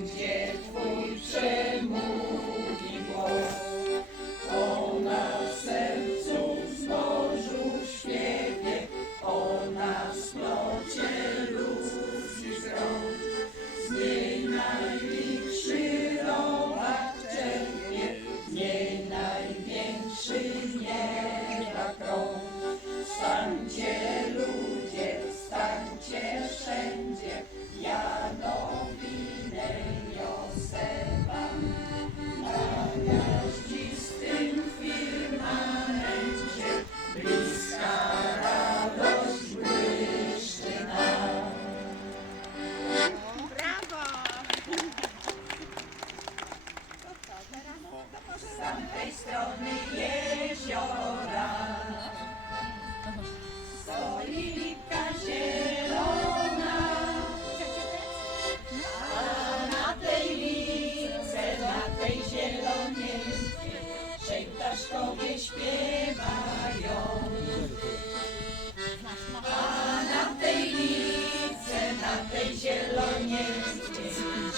Yeah.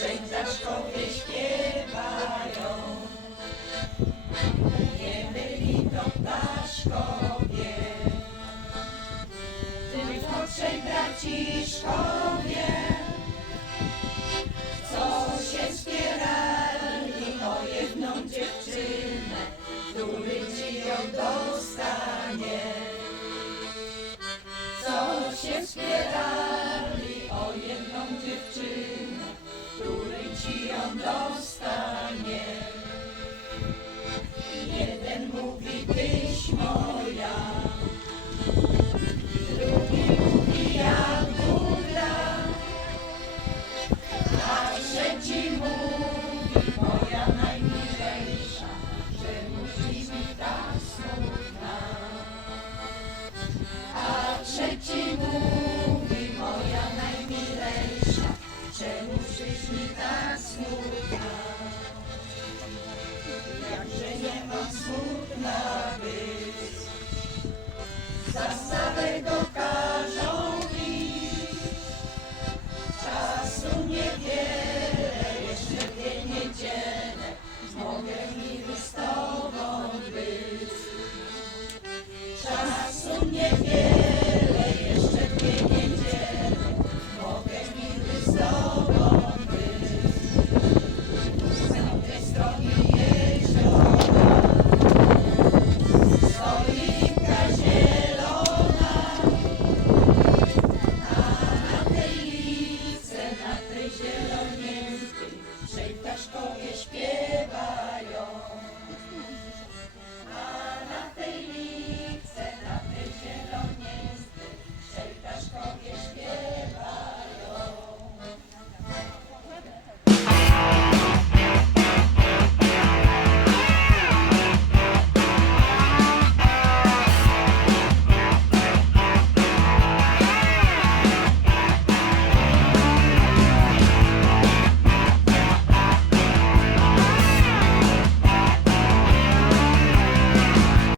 Trzej ptaszkowie śpiewają. Nie byli to ptaszkowie, tylko trzej braciszkowie, co się spierali o jedną dziewczynę, tu ludzi ją do